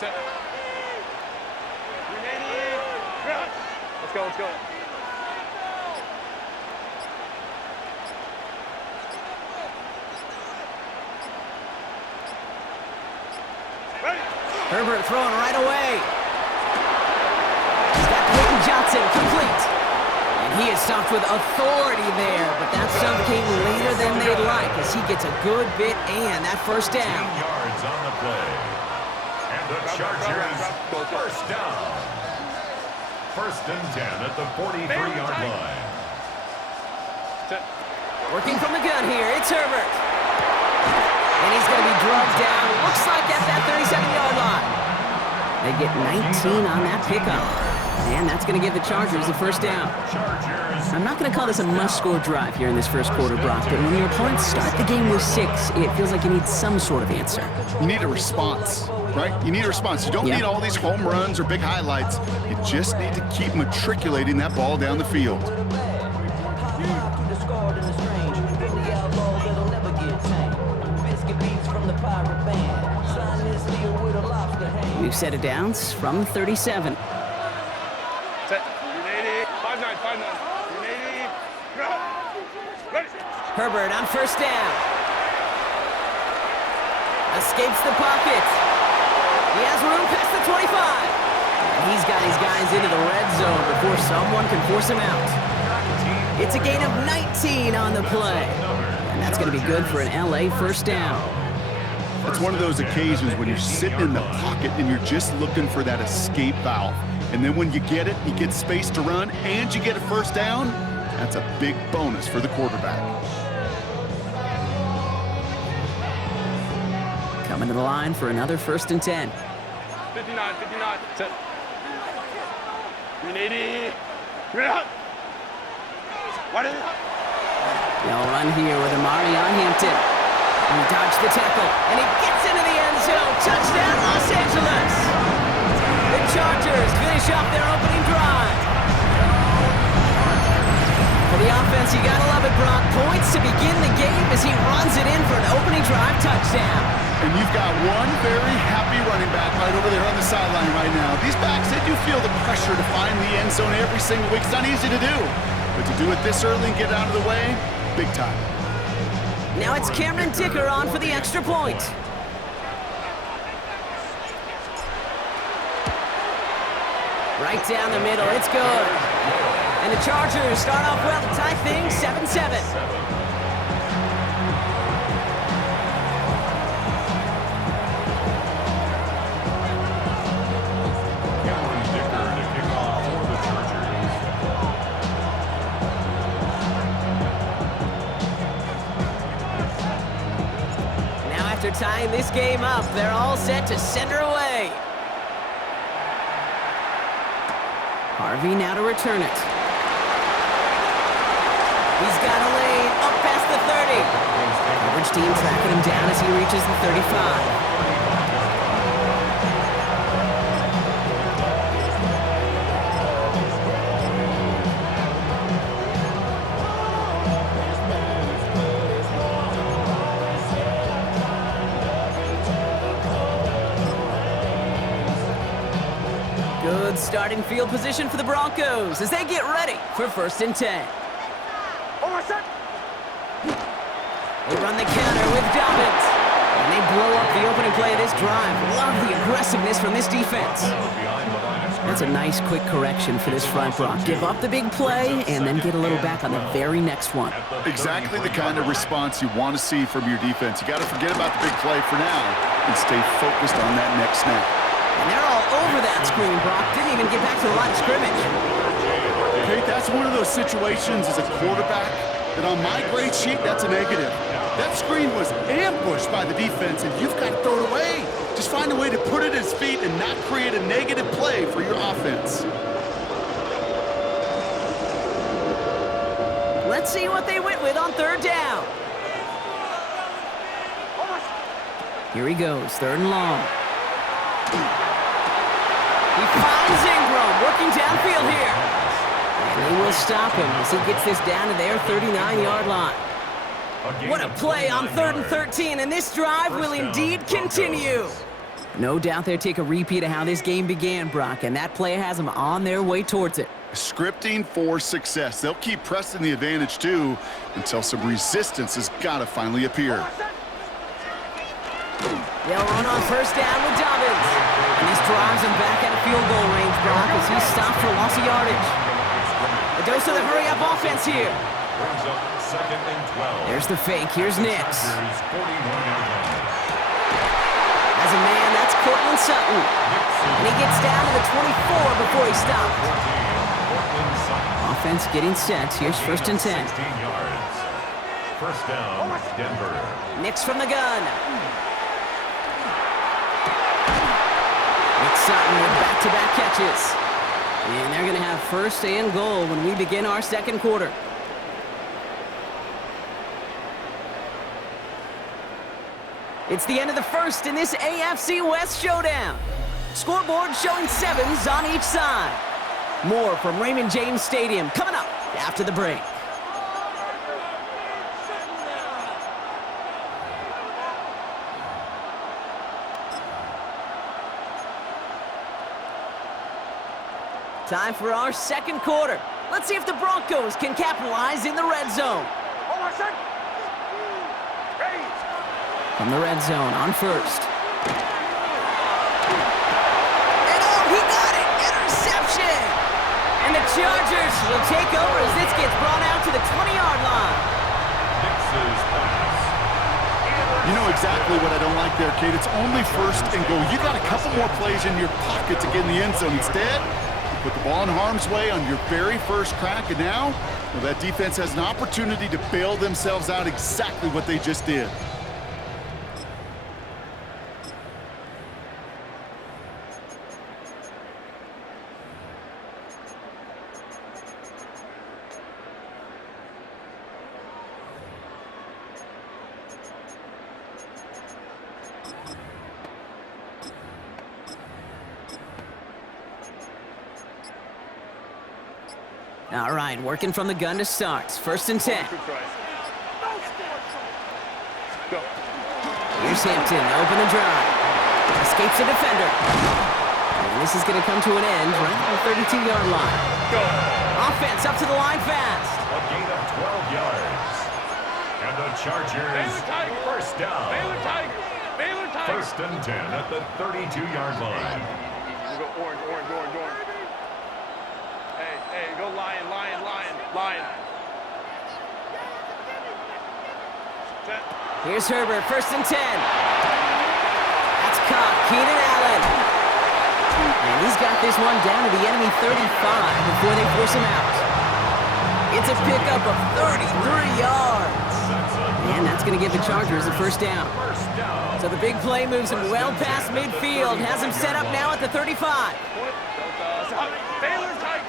Let's go, let's go. Herbert throwing right away. He's got Peyton Johnson complete. And he is stopped with authority there, but that stuff came later than they'd like as he gets a good bit and that first down. 10 yards on the play. And the Chargers first down. First and 10 at the 43-yard line. Working from the gun here, it's Herbert. And he's going to be drugged down, looks like at that 37-yard line. They get 19 on that pickup. And that's going to give the Chargers the first down. I'm not going to call this a must-score drive here in this first quarter, Brock, but when your opponents start the game with 6, it feels like you need some sort of answer. You need a response, right? You need a response. You don't need all these home runs or big highlights. You just need to keep matriculating that ball down the field. New set of downs from 37. Set. 5-9, 5-9. Herbert on first down. Escapes the pocket. He has room past the 25. And he's got his guys into the red zone before someone can force him out. It's a gain of 19 on the play. And that's going to be good for an LA first down. It's one of those occasions when you're sitting in the pocket and you're just looking for that escape valve. And then when you get it, you get space to run, and you get a first down, that's a big bonus for the quarterback. Coming to the line for another first and 10. 59, 59. Set. 380. What is it? They'll run here with Amari on Hampton. He dodged the tackle, and he gets into the end zone. Touchdown, Los Angeles! The Chargers finish off their opening drive. For the offense, you gotta love it, Brock. Points to begin the game as he runs it in for an opening drive touchdown. And you've got one very happy running back right over there on the sideline right now. These backs, they do feel the pressure to find the end zone every single week. It's not easy to do. But to do it this early and get out of the way, big time. Now it's Cameron Dicker on for the extra point. Right down the middle, it's good. And the Chargers start off well to tie things 7-7. Cameron Dicker to kick off for the Chargers. Now after tying this game up, they're all set to send her away. Harvey now to return it. He's got a lane up past the 30. Coverage team tracking him down as he reaches the 35. Good starting field position for the Broncos as they get ready for first and 10. They run the counter with Dobbins. And they blow up the opening play of this drive. Love the aggressiveness from this defense. That's a nice quick correction for this front, Brock. Give up the big play and then get a little back on the very next one. Exactly the kind of response you want to see from your defense. You got to forget about the big play for now and stay focused on that next snap. And they're all over that screen, Brock. Didn't even get back to the line of scrimmage. Okay, that's one of those situations as a quarterback that on my grade sheet, that's a negative. That screen was ambushed by the defense, and you've got to throw it away. Just find a way to put it at his feet and not create a negative play for your offense. Let's see what they went with on third down. Here he goes, third and long. He finds Ingram working downfield here. And they will stop him as he gets this down to their 39-yard line. What a play on 3rd and 13, and this drive will indeed continue. No doubt they'll take a repeat of how this game began, Brock, and that play has them on their way towards it. Scripting for success. They'll keep pressing the advantage, too, until some resistance has got to finally appear. They'll run on first down with Dobbins. And this drives him back out of field goal range, Brock, as he's stopped for loss of yardage. A dose of the hurry-up offense here. Brings up 2nd and 12. There's the fake. Here's Nix. Chargers 41-yard line. As a man, that's Cortland Sutton. And he gets down to the 24 before he stopped. Offense getting set. Here's 1st and 10. 16 yards. First down, Denver. Nix from the gun. Nick Sutton with back-to-back catches. And they're going to have 1st and goal when we begin our 2nd quarter. It's the end of the 1st in this AFC West showdown. Scoreboard showing 7s on each side. More from Raymond James Stadium coming up after the break. Time for our 2nd quarter. Let's see if the Broncos can capitalize in the red zone. From the red zone on 1st. And oh, he got it! Interception! And the Chargers will take over as this gets brought out to the 20-yard line. Nix's pass. You know exactly what I don't like there, Kate. It's only 1st and goal. You got a couple more plays in your pocket to get in the end zone. Instead, you put the ball in harm's way on your very first crack, and now, well, that defense has an opportunity to bail themselves out exactly what they just did. All right, working from the gun to start. 1st and 10. Go. Here's Hampton, open the drive. Escapes the defender. And this is going to come to an end right at the 32-yard line. Go. Offense up to the line fast. A gain of 12 yards. And the Chargers, Baylor Tiger. first down. Baylor Tiger. Baylor Tiger. 1st and 10 at the 32-yard line. We go orange, orange, orange, orange. Hey, go lion, lion, lion, lion. Set. Here's Herbert, 1st and 10. That's caught, Keenan Allen. And he's got this one down to the enemy 35 before they force him out. It's a pickup of 33 yards. And that's going to give the Chargers a 1st down. So the big play moves him well past midfield, has him set up now at the 35. Baylor Tiger.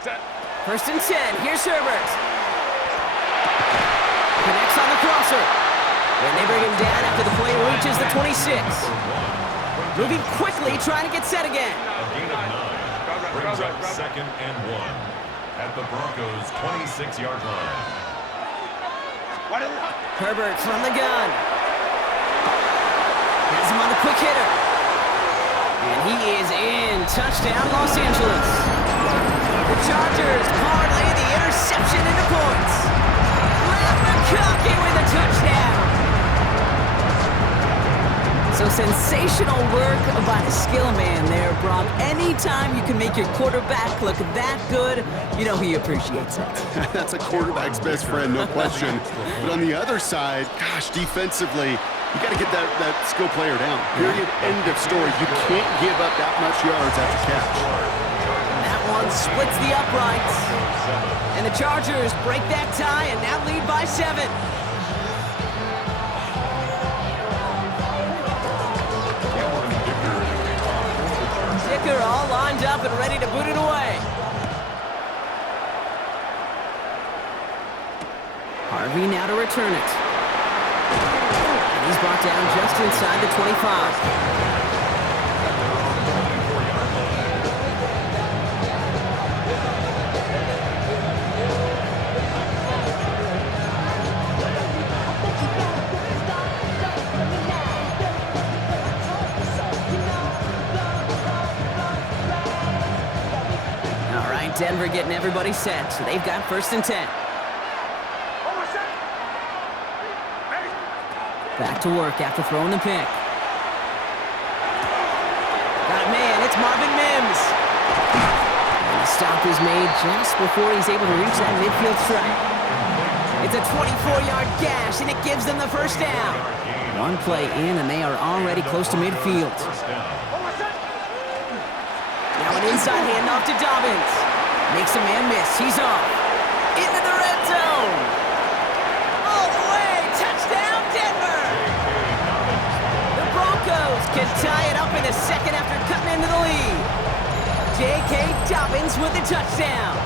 Set. 1st and 10, here's Herbert. Connects on the crosser. And they bring him down after the play reaches the 26. Moving quickly, trying to get set again. A gain of 9 brings up 2nd and 1 at the Broncos' 26-yard line. Herbert from the gun. Has him on the quick hitter. And he is in. Touchdown, Los Angeles. The Chargers parlay the interception into points. McConkey with a touchdown. So sensational work by the skill man there, Brock. Anytime you can make your quarterback look that good, you know he appreciates it. That's a quarterback's best friend, no question. But on the other side, gosh, defensively, you got to get that skill player down. Period. End of story. You can't give up that much yards after catch. That one splits the uprights. And the Chargers break that tie and now lead by 7. Dicker all lined up and ready to boot it away. Harvey now to return it. And he's brought down just inside the 25. Denver getting everybody set, so they've got 1st and 10. Back to work after throwing the pick. Got a man, it's Marvin Mims. And the stop is made just before he's able to reach that midfield strike. It's a 24-yard gash, and it gives them the 1st down. One play in, and they are already close to midfield. Now an inside handoff to Dobbins. Makes a man miss. He's off. Into the red zone. All the way. Touchdown, Denver. The Broncos can tie it up in a second after cutting into the lead. J.K. Dobbins with the touchdown.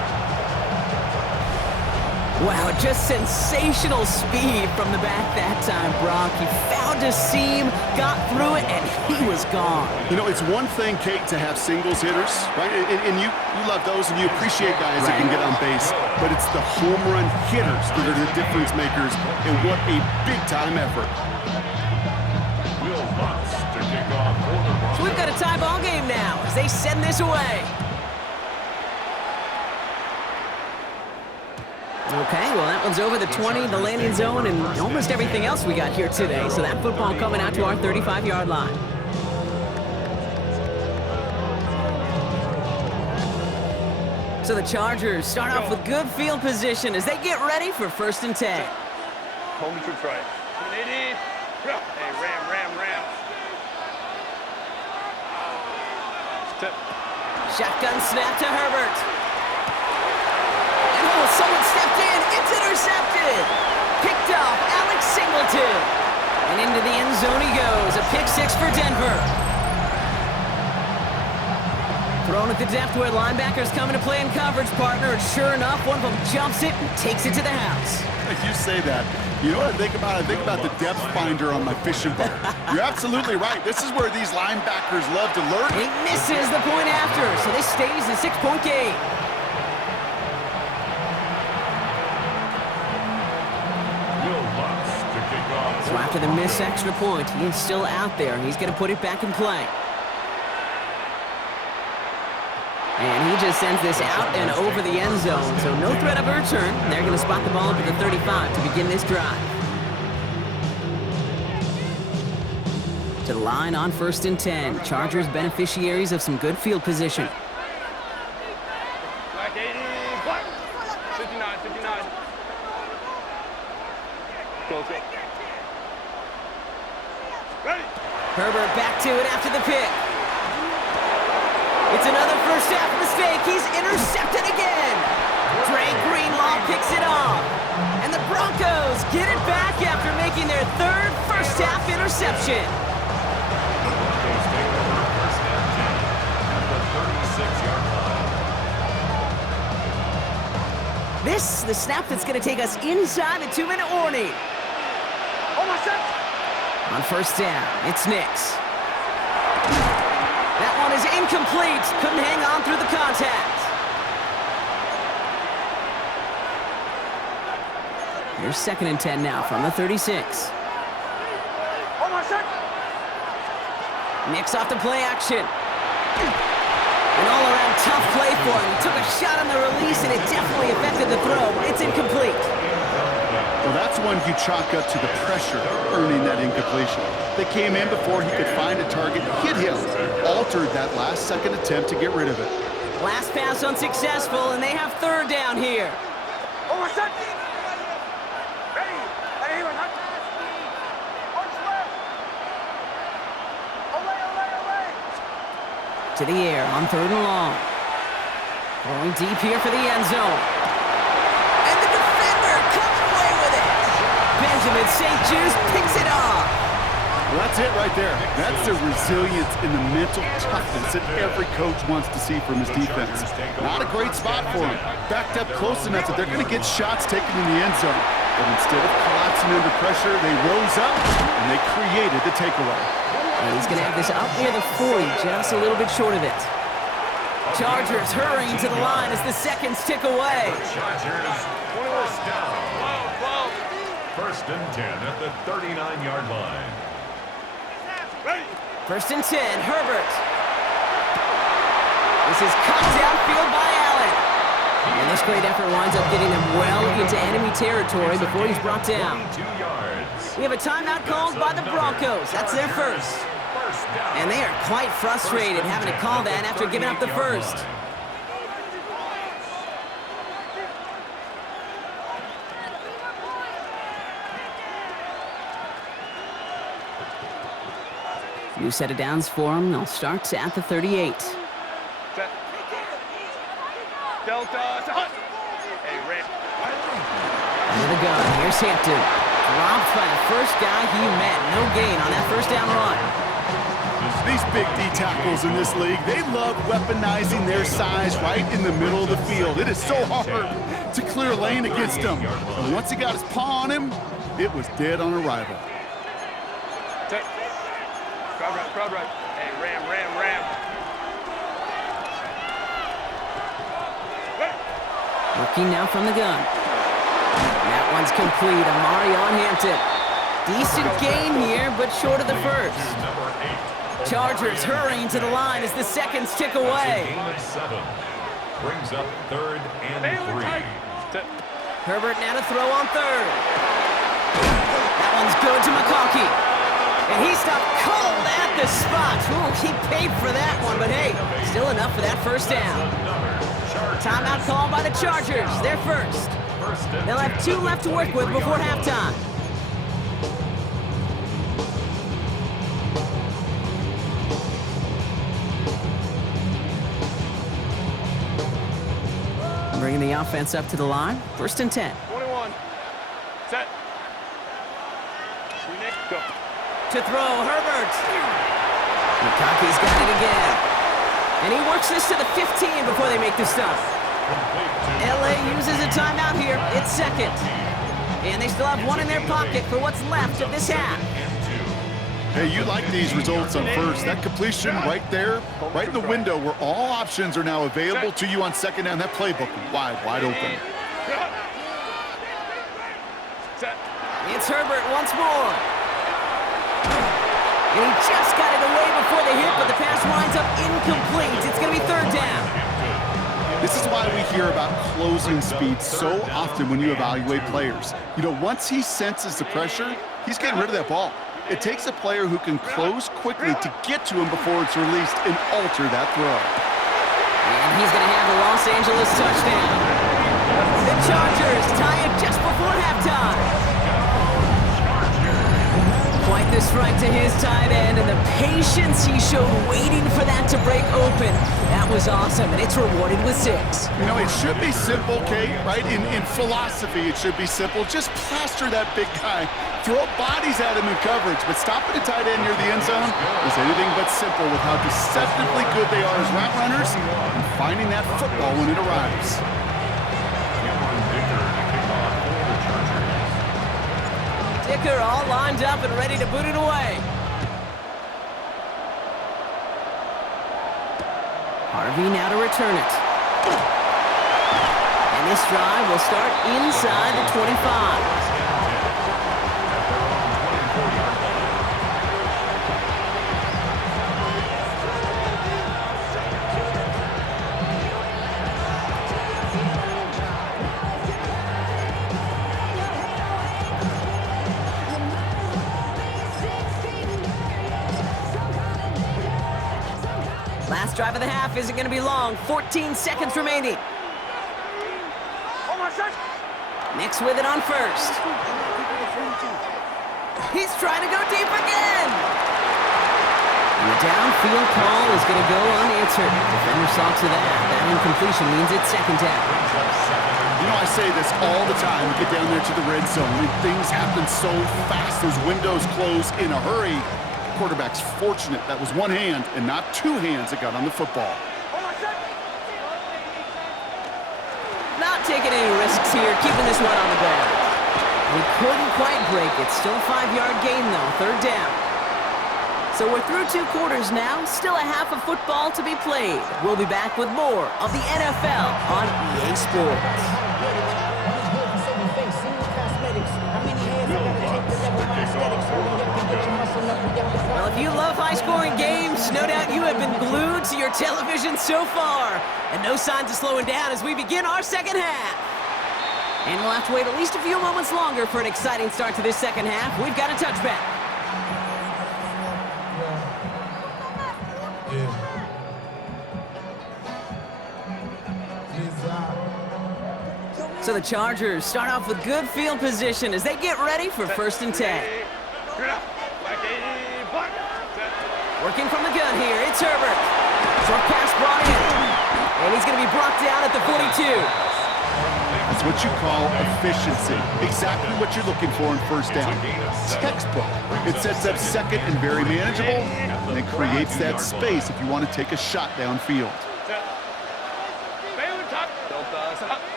Wow, just sensational speed from the back that time, Brock. He found a seam, got through it, and he was gone. You know, it's one thing, Kate, to have singles hitters, right? And you love those, and you appreciate guys that can get on base. But it's the home run hitters that are the difference makers, and what a big-time effort. So we've got a tie ball game now as they send this away. Okay, well, that one's over the 20, the landing zone, and almost everything else we got here today. So that football coming out to our 35-yard line. So the Chargers start off with good field position as they get ready for 1st and 10. Home to try. Hey, ram. Tip. Shotgun snap to Herbert. Oh, someone stepped in. It's intercepted. Picked off Alex Singleton. And into the end zone he goes. A pick 6 for Denver. Thrown at the depth where linebackers coming to play in coverage, partner. And sure enough, one of them jumps it and takes it to the house. You say that. You know what I think about? I think about the depth finder on my fishing boat. You're absolutely right. This is where these linebackers love to lurk. He misses the point after, so this stays a 6-point game. So after the missed extra point, he is still out there. He's going to put it back in play. And he just sends this out and over the end zone, so no threat of a return. They're going to spot the ball up at the 35 to begin this drive. To the line on 1st and 10. Chargers beneficiaries of some good field position. Black 80, black. 59. Close it. Ready. Herbert back to it after the pick. It's another first half mistake. He's intercepted again. Drake Greenlaw picks it off. And the Broncos get it back after making their 3rd first half interception. This, the snap that's going to take us inside the 2-minute warning. On 1st down, it's Nix. That one is incomplete. Couldn't hang on through the contact. Here's 2nd and 10 now from the 36. Nix off the play action. An all-around tough play for him. He took a shot on the release, and it definitely affected the throw. It's incomplete. Well, that's one you chalk up to the pressure earning that incompletion. They came in before he could find a target, hit him, altered that last-second attempt to get rid of it. Last pass unsuccessful, and they have 3rd down here. To the air on 3rd and long. Going deep here for the end zone. And the defender comes away with it. Benjamin St. Juste picks it off. Well, that's it right there. That's the resilience and the mental toughness that every coach wants to see from his defense. Not a great spot for him. Backed up close enough that they're going to get shots taken in the end zone. But instead of collapsing under pressure, they rose up and they created the takeaway. And he's going to have this up near the 40, just a little bit short of it. Chargers hurrying to the line as the seconds tick away. Chargers, 1st down. 1st and 10 at the 39-yard line. 1st and 10, Herbert. This is cut downfield by Allen. And this great effort winds up getting him well into enemy territory before he's brought down. 22 yards. We have a timeout called by the Broncos. That's their first. And they are quite frustrated having to call that after giving up the first. New set of downs for them. They'll start at the 38. Set. Delta. Hey, Ram. Under the gun. Here's Hampton. Dropped by the first guy he met. No gain on that first down run. These big D tackles in this league, they love weaponizing their size right in the middle of the field. It is so hard to clear a lane against him. And once he got his paw on him, it was dead on arrival. Set. Crowd right. Hey, Ram. Looking now from the gun. That one's complete. Amari on Hampton. Decent gain here, but short of the first. Chargers hurrying to the line as the seconds tick away. Gain of 7. Brings up 3rd and 3. Herbert now to throw on third. That one's good to McConkey. And he stopped cold at the spot. Ooh, he paid for that one, but hey, still enough for that first down. Timeout called by the Chargers. They're first. They'll have 2 left to work with before halftime. Bringing the offense up to the line. 1st and 10. 21. Set. Go. To throw, Herbert. McConkey's got it again. And he works this to the 15 before they make the stop. LA uses a timeout here. It's second. And they still have 1 in their pocket for what's left of this half. Hey, you like these results on first. That completion right there, right in the window where all options are now available to you on second down. That playbook wide open. It's Herbert once more. And he just got it away before the hit, but the pass winds up incomplete. It's going to be 3rd down. This is why we hear about closing speed so often when you evaluate players. You know, once he senses the pressure, he's getting rid of that ball. It takes a player who can close quickly to get to him before it's released and alter that throw. And he's going to have the Los Angeles touchdown. The Chargers tie it just before halftime. Quite the strike to his tight end, and the patience he showed waiting for that to break open. That was awesome, and it's rewarded with 6. You know, it should be simple, Kate, right? In philosophy, it should be simple. Just plaster that big guy. Throw bodies at him in coverage, but stopping a tight end near the end zone is anything but simple with how deceptively good they are as route runners and finding that football when it arrives. Dicker all lined up and ready to boot it away. Harvey now to return it. And this drive will start inside the 25. Last drive of the half isn't going to be long. 14 seconds remaining. Nix with it on first. He's trying to go deep again. And the downfield call is going to go unanswered. Defender saw to that. That incompletion means it's 2nd down. You know, I say this all the time. We get down there to the red zone, and things happen so fast. Those windows close in a hurry. Quarterback's fortunate that was 1 hand and not 2 hands that got on the football. Not taking any risks here, keeping this one on the ground. He couldn't quite break it. Still a 5-yard gain, though. 3rd down. So we're through 2 quarters now. Still a half of football to be played. We'll be back with more of the NFL on EA Sports. Well, if you love high high-scoring game. No doubt you have been glued to your television so far. And no signs of slowing down as we begin our second half. And we'll have to wait at least a few moments longer for an exciting start to this second half. We've got a touchback. So the Chargers start off with good field position as they get ready for 1st and 10. Working from the gun here, it's Herbert. Short pass brought in. And he's going to be brought down at the 42. That's what you call efficiency. Exactly what you're looking for in 1st down. Textbook. It sets up 2nd and very manageable, and it creates that space if you want to take a shot downfield.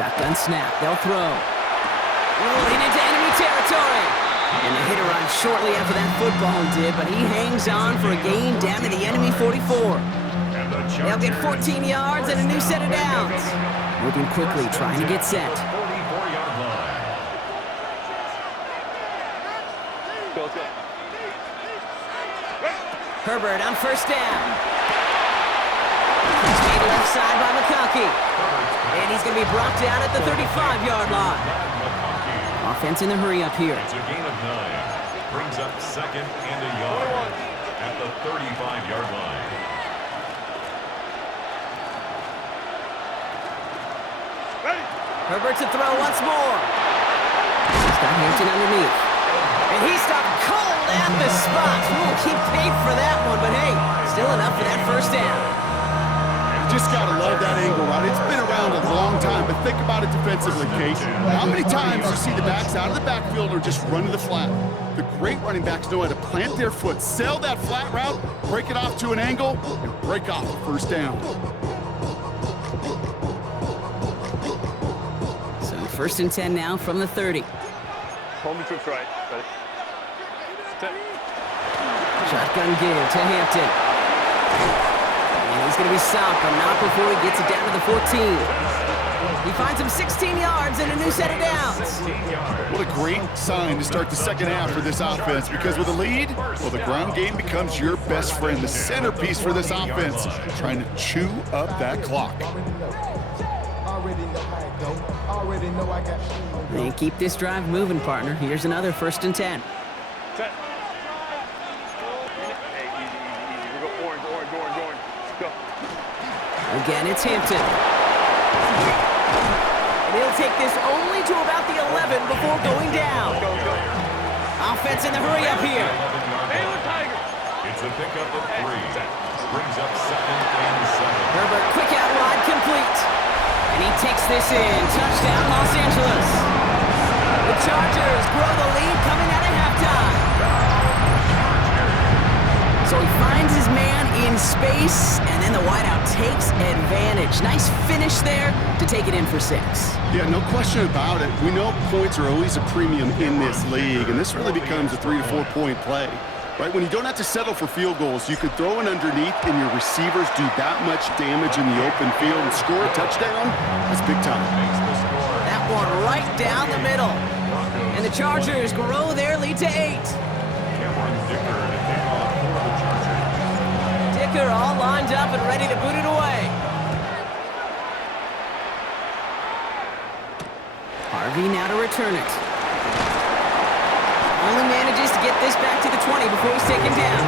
Shotgun snap, they'll throw. Rolling into enemy territory. And the hitter arrived shortly after that football did, but he hangs on for a gain down to the enemy 44. They'll get 14 yards and a new set of downs. Moving quickly, trying to get set. Herbert on 1st down. He's made left side by McConkey. And he's going to be brought down at the 35-yard line. Offense in the hurry up here. It's a gain of 9. Brings up 2nd and a yard at the 35-yard line. Herbert to throw once more. He's got Hampton underneath. And he stopped cold at the spot. Ooh, he paid for that one, but hey, still enough for that 1st down. You just got to love that angle, right? It's been around a long time, but think about it defensively, Kate. How many times you see the backs out of the backfield or just run to the flat? The great running backs know how to plant their foot, sail that flat route, break it off to an angle, and break off the 1st down. So 1st and 10 now from the 30. Hold me to its right. Ready? Shotgun give to Hampton. And he's going to be stopped, but not before he gets it down to the 14. He finds him 16 yards and a new set of downs. What a great sign to start the second half for this offense, because with a lead, well, the ground game becomes your best friend, the centerpiece for this offense, trying to chew up that clock. They keep this drive moving, partner. Here's another 1st and 10. Set. Hey, easy. We go orange. Go. Again, it's Hampton. And he'll take this only to about the 11 before going down. Go. Offense in the hurry up here. It's a pickup of 3. Brings up 2nd and 7. Herbert, quick out wide, complete. And he takes this in. Touchdown, Los Angeles. The Chargers grow the lead coming out of halftime. So he finds his man in space, and then the wideout takes advantage. Nice finish there to take it in for 6. Yeah, no question about it. We know points are always a premium in this league, and this really becomes a 3 to 4 point play. Right, when you don't have to settle for field goals, you could throw it underneath and your receivers do that much damage in the open field and score a touchdown. That's big time. That one right down the middle. And the Chargers grow their lead to 8. Dicker all lined up and ready to boot it away. Harvey now to return it. Only manages to get this back to the 20 before he's taken down.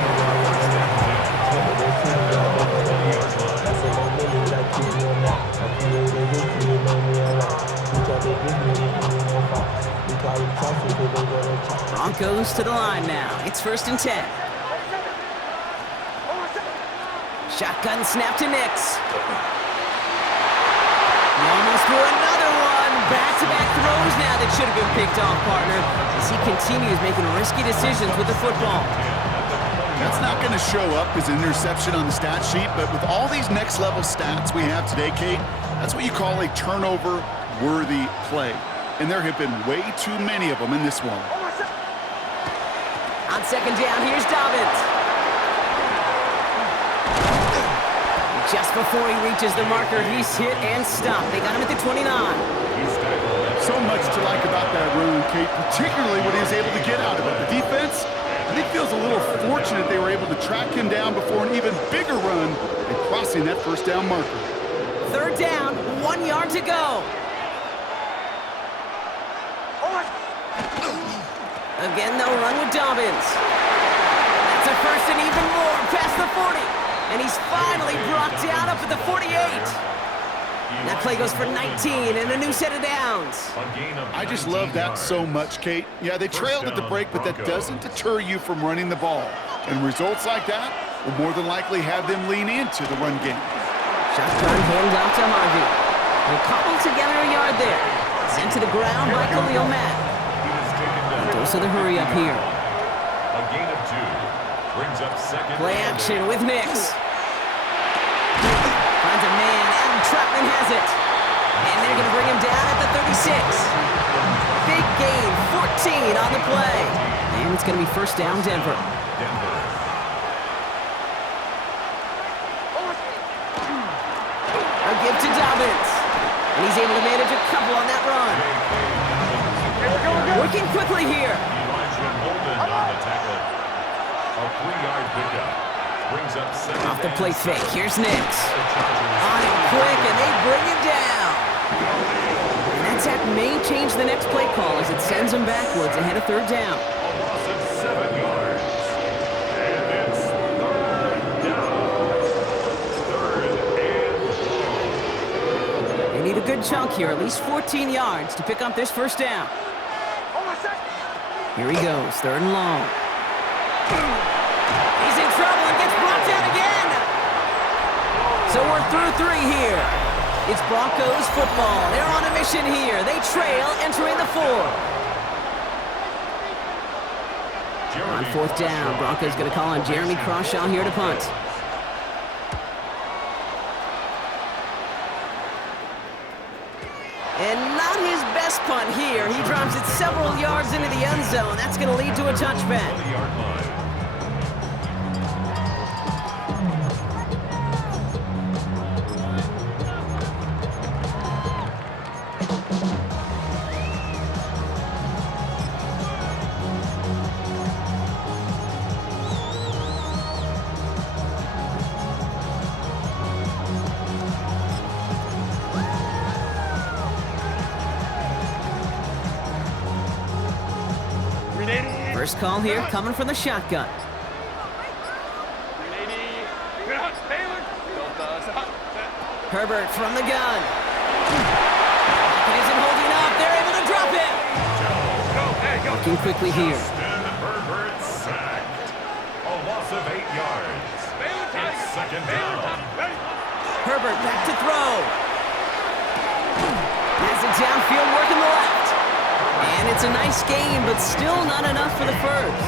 Broncos to the line now. It's 1st and 10. Shotgun snap to Nix. He almost threw another one. Back-to-back throws now that should have been picked off, partner, as he continues making risky decisions with the football. That's not going to show up as an interception on the stat sheet, but with all these next-level stats we have today, Kate, that's what you call a turnover-worthy play. And there have been way too many of them in this one. On 2nd down, here's Dobbins. Just before he reaches the marker, he's hit and stopped. They got him at the 29. So much to like about that run, Kate, particularly what he was able to get out of it. The defense, I think, feels a little fortunate they were able to track him down before an even bigger run and crossing that first down marker. 3rd down, 1 yard to go. Again, they'll run with Dobbins. That's a first and even more past the 40. And he's finally brought down up at the 48. That play goes for 19 and a new set of downs. I just love that so much, Kate. Yeah, they trailed at the break, but that doesn't deter you from running the ball. And results like that will more than likely have them lean into the run game. Shotgun handoff to Harvey. They'll cobble together a yard there. Sent to the ground by Khalil Mack. Dose of the hurry up here. A gain of 2 brings up second. Play action with Mix. Finds a man. Adam Troutman has it. And they're going to bring him down at the 36. Big gain, 14 on the play. And it's going to be first down, Denver. A give to Dobbins. And he's able to manage a couple on that run. Working quickly here. On the tackle. A 3-yard pickup. Brings up second. Off the play fake. Here's Nix. On him quick, and they bring him down. And that sack may change the next play call as it sends him backwards ahead of 3rd down. A loss of 7 yards. And it's 3rd down. 3rd and long. They need a good chunk here, at least 14 yards to pick up this first down. Here he goes, 3rd and long. He's in trouble and gets brought down again. So we're through 3 here. It's Broncos football. They're on a mission here. They trail entering the 4th. On 4th down, Broncos going to call on Jeremy Crawshaw here to punt. And not his best punt here. He drops it several yards into the end zone. That's going to lead to a touchback. First call here coming from the shotgun. Herbert from the gun. It isn't holding up. They're able to drop it. Working quickly here. Herbert sacked. A loss of 8 yards. It's 2nd down. Herbert back to throw. Has it downfield working the left. And it's a nice gain, but still not enough for the first.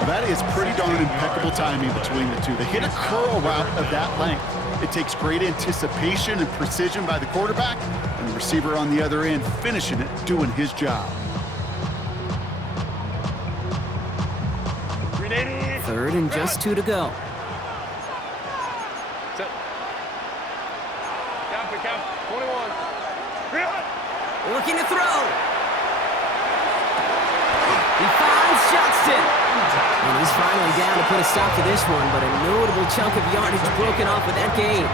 Well, that is pretty darn impeccable timing between the two. They hit a curl route of that length. It takes great anticipation and precision by the quarterback, and the receiver on the other end finishing it, doing his job. 3rd and just 2 to go. Count, 21. Looking to throw. He finds Johnston. And he's finally down to put a stop to this one, but a notable chunk of yardage broken off with that gain.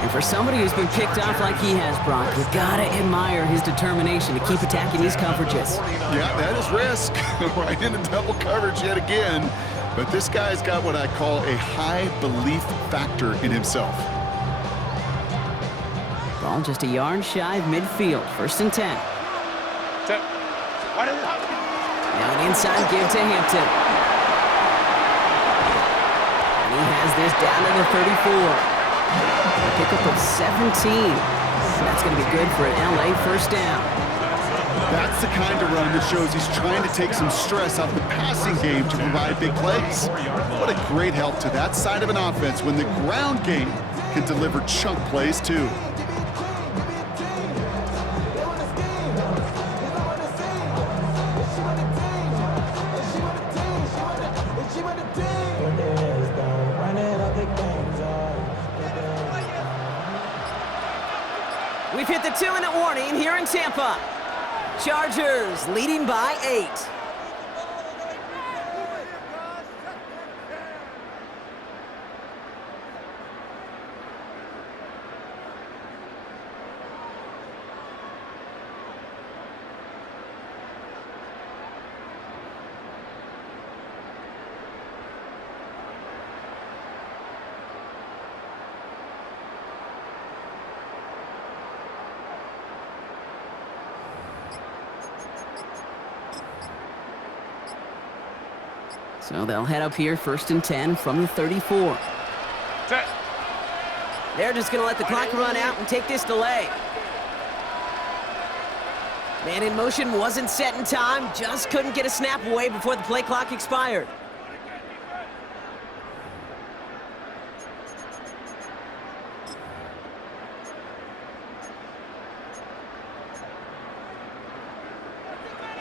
And for somebody who's been picked off like he has, Brock, you gotta admire his determination to keep attacking these coverages. Yeah, that is risk. Right into double coverage yet again. But this guy's got what I call a high belief factor in himself. Ball just a yard shy of midfield. 1st and 10. Now an inside give to Hampton. And he has this down to the 34. A pickup of 17. That's going to be good for an LA first down. That's the kind of run that shows he's trying to take some stress out of the passing game to provide big plays. What a great help to that side of an offense when the ground game can deliver chunk plays too. We've hit the 2-minute warning here in Tampa. Chargers leading by 8. So they'll head up here, 1st and 10 from the 34. Set. They're just going to let the clock run out and take this delay. Man in motion wasn't set in time, just couldn't get a snap away before the play clock expired.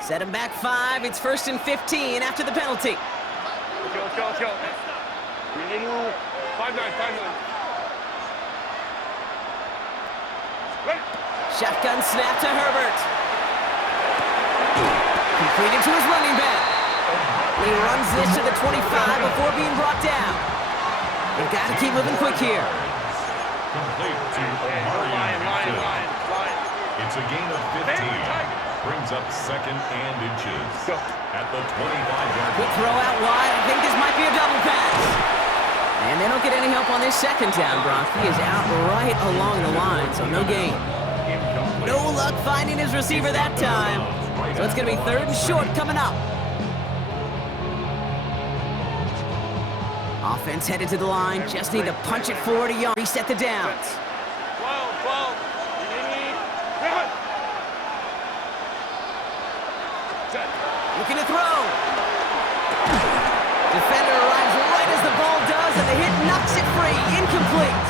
Set him back 5, it's 1st and 15 after the penalty. Let's go. We need to move. 5-9. Ready? Shotgun snap to Herbert. Completed to his running back. He runs this to the 25 before being brought down. They've got to keep moving quick here. Complete to Omari. It's a gain of 15. Brings up 2nd and inches at the 25-yard Quick line. throw out wide. I think this might be a double pass. And they don't get any help on this 2nd down, Brock. He is out right along the line, so no gain. No luck finding his receiver that time. So it's going to be 3rd and short coming up. Offense headed to the line. Just need to punch it forward a yard. Reset the downs. 12. Looking to throw. Defender arrives right as the ball does, and the hit knocks it free. Incomplete.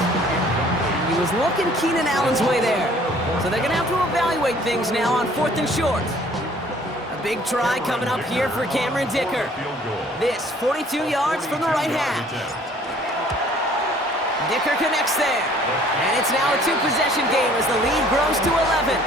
He was looking Keenan Allen's way there. So they're going to have to evaluate things now on 4th and short. A big try coming up here for Cameron Dicker. This 42 yards from the right hash. Dicker connects there. And it's now a 2-possession game as the lead grows to 11.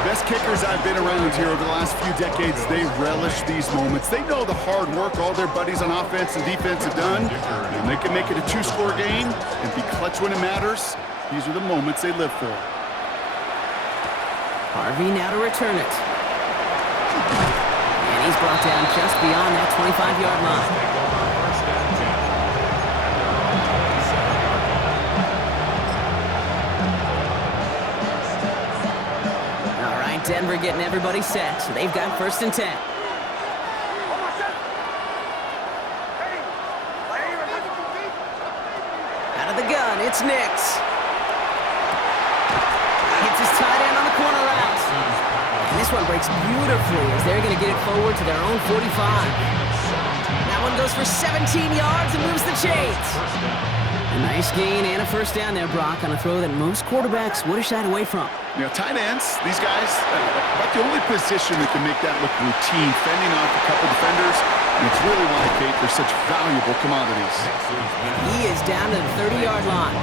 The best kickers I've been around here over the last few decades, they relish these moments. They know the hard work all their buddies on offense and defense have done, and they can make it a 2-score game and be clutch when it matters. These are the moments they live for. Harvey now to return it. And he's brought down just beyond that 25-yard line. Denver getting everybody set, so they've got 1st and 10. Out of the gun, it's Nix. Hits his tight end on the corner route. And this one breaks beautifully as they're going to get it forward to their own 45. That one goes for 17 yards and moves the chains. A nice gain and a 1st down there, Brock, on a throw that most quarterbacks would have shied away from. You know, tight ends, these guys, about the only position that can make that look routine, fending off a couple defenders, and it's really why, Kate, they're such valuable commodities. And he is down to the 30-yard line.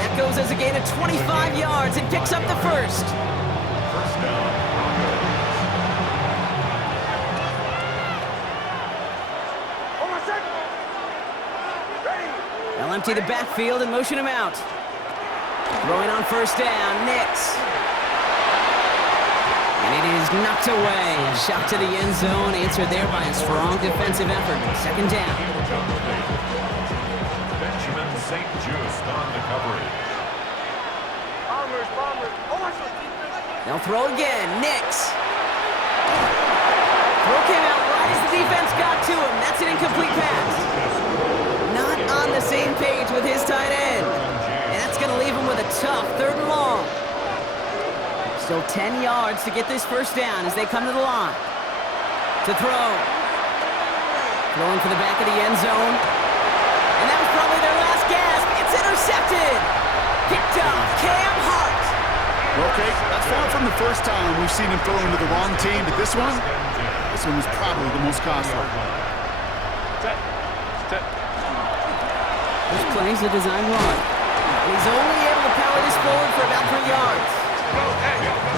That goes as a gain of 25 yards and picks up the 1st. First down. They'll empty the backfield and motion him out. Throwing on 1st down, Nix. And it is knocked away. A shot to the end zone, answered there by a strong defensive effort. 2nd down. Benjamin St. Just on the coverage. They'll throw again, Nix. Throw came out right as the defense got to him. That's an incomplete pass. Not on the same page with his tight end. And that's going to leave him with a tough 3rd and long. Still 10 yards to get this 1st down as they come to the line. To throw. Throwing for the back of the end zone. And that was probably their last gasp. It's intercepted. Picked up Cam Hart. Okay, that's far from the first time we've seen him throw into the wrong team, but this one was probably the most costly. This play's a design run. And he's only able to power this forward for about 3 yards.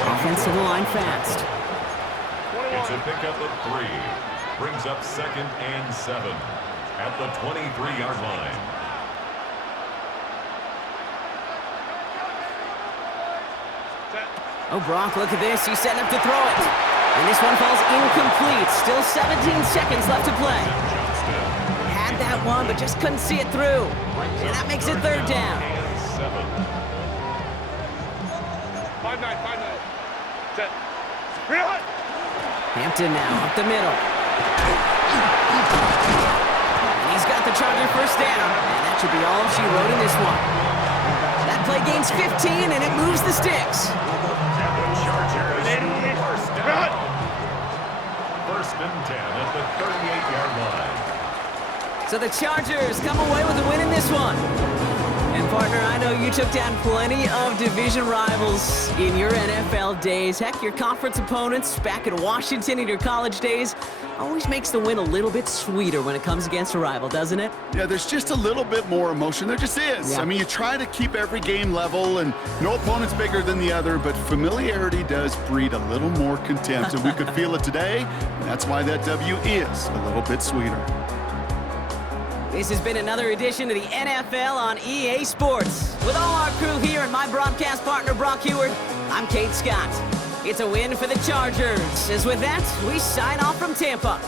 Offense to the line fast. It's a pickup of 3. Brings up 2nd and 7 at the 23-yard line. Oh, Brock, look at this. He's setting up to throw it. And this one falls incomplete. Still 17 seconds left to play. Had that one, but just couldn't see it through. And that makes it 3rd down. 5-9. Set. Hampton now up the middle. And he's got the Charger first down, and that should be all she wrote in this one. That play gains 15, and it moves the sticks. And the Chargers first down. First and 10 at the 38-yard line. So the Chargers come away with a win in this one. And partner, I know you took down plenty of division rivals in your NFL days. Heck, your conference opponents back in Washington in your college days always makes the win a little bit sweeter when it comes against a rival, doesn't it? Yeah, there's just a little bit more emotion. There just is. Yeah. I mean, you try to keep every game level, and no opponent's bigger than the other, but familiarity does breed a little more contempt, and we could feel it today, and that's why that W is a little bit sweeter. This has been another edition of the NFL on EA Sports. With all our crew here and my broadcast partner, Brock Heward, I'm Kate Scott. It's a win for the Chargers. As with that, we sign off from Tampa.